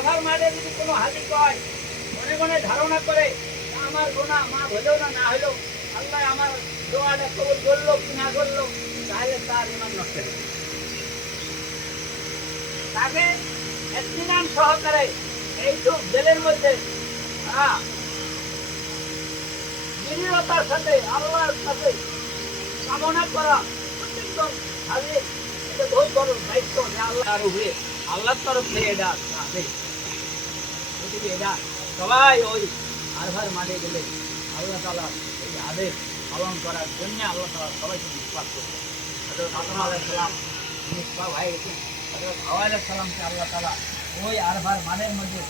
আধার মারে যদি কোনো হাজি কয় মনে মনে ধারণা করে আমার গোনা মা হলেও না হলেও আল্লাহ আমার দোয়াটা কবুল করলো কি না করলো, তাহলে তার ইমান নষ্ট হবে। তাকে ইত্মিনান সহকারে এইটুক জেলের মধ্যে দৃঢ়তার সাথে আল্লাহর কাছে কামনা করা প্রত্যেকজন হাজির, এটা বহুত বড় দায়িত্ব যে আল্লাহর উপরে আল্লাহর তরফ থেকে এটা আছে। এটা সবাই ওই আরফার মাঠে গেলে আল্লাহ তাআলা এই আদেশ পালন করার জন্য আল্লাহ তাআলা সবাইকে নিষ্পাপ করবে। হযরত আদম আলাইহিস সালাম নিষ্পাপ হয়ে গেছেন, হযরত হাওয়া আলাইহিস সালামকে আল্লাহ তাআলা ওই আরফার মাঠের মধ্যে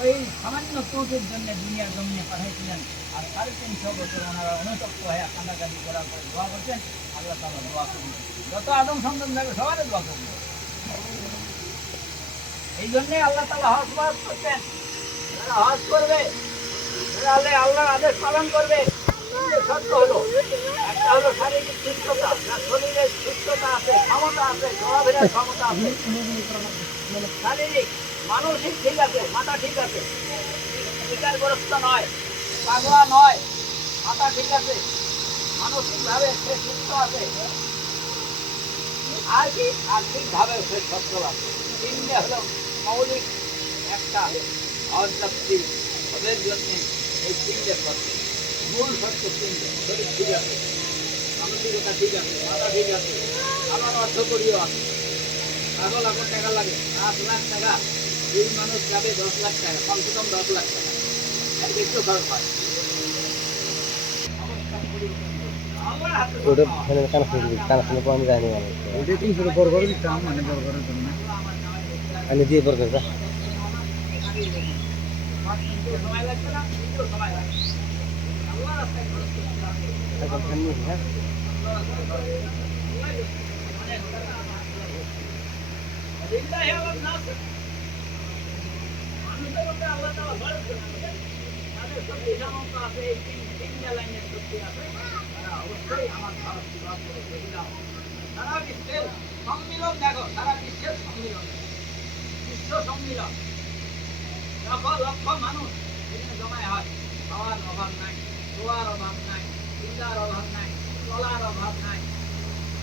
ওই সামান্য ত্রুটির জন্য দুনিয়ার জমিনে পাঠাইছিলেন। আর 350 বছর ওনারা অনুতপ্ত হয়ে কান্নাকাটি করার পরে দোয়া করছেন, আল্লাহ তাআলা দোয়া করবেন। যত আদম সন্তান থাকবে সবারই দোয়া করবে। এই জন্যে আল্লাহ তাআলা হজ ফরজ করছেন। যারা হজ করবে, যারা আল্লাহর আদেশ পালন করবে, শর্ত হলো একটা হলো শারীরিক সুস্থতা, যার শরীরে সুস্থতা আছে, ক্ষমতা আছে, চলাফেরার ক্ষমতা আছে, শারীরিক মানসিক ঠিক আছে, মাথা ঠিক আছে, বিকারগ্রস্ত নয়, পাগলা নয়, মাথা ঠিক আছে, মানসিকভাবে সে সুস্থ আছে, আর কি আর্থিকভাবে সে সচ্ছল আছে। তিনটে হলো মৌলিক একটা অজাপ্তি ওদের জন্য এই তিনটে সত্য, মূল সত্য তিনটে। শরীর ঠিক আছে, মানসিকতা ঠিক আছে, মাথা ঠিক আছে, আমার অর্থকরীয় আছে। পাগল এখন টাকা লাগে, 5 লাখ টাকা দুই মানুষ যাবে 10 লাখ টাকা, কমসে কম 10 লাখ টাকা, এর বেশিও খরচ হয়। ওটা কানেকশন পাওয়া যায়নি ওটা 300 বর্গর দিতাম, মানে বর্গরের জন্য আমি দিয়ে বর্গর যা সময় লাগবে না, একটু সময় লাগবে। আল্লাহ রাস্তায় খরচ করতে হবে। এখন খানি হ্যাঁ লিল্লাহি আলান নাস, মানুষের উপরে আল্লাহ তাআলা ফরজ করেছেন। তাদের শক্তি সামর্থ্য আছে, এই তিনটা লাইনের শক্তি আছে, তারা অবশ্যই আমার ভারত বিভাগ করে দেখিলাম। সারা বিশ্বের সম্মিলন দেখো, সারা বিশ্বের সম্মিলন, বিশ্ব সম্মিলন, লক্ষ লক্ষ মানুষ এখানে জমায় হয়। খাওয়ার অভাব নাই, শোয়ার অভাব নাই, চিন্তার অভাব নাই, চলার অভাব নাই,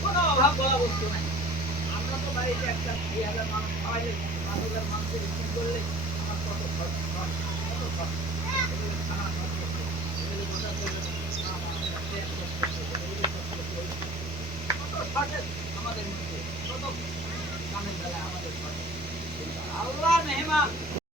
কোনো অভাব বলা বস্তু নাই। আমরা তো বাড়িতে একটা 2000 মানুষ খাওয়াইলে 5000 মানুষের স্কুল করলে আমার কত খরচ, কত খরচ, এগুলো খানা খরচ করতে, এগুলো বোঝা চলবে, কত শর্টেজ আমাদের মধ্যে, কত কামের বেলায় আমাদের শর্টেজ। আল্লাহ মেহমান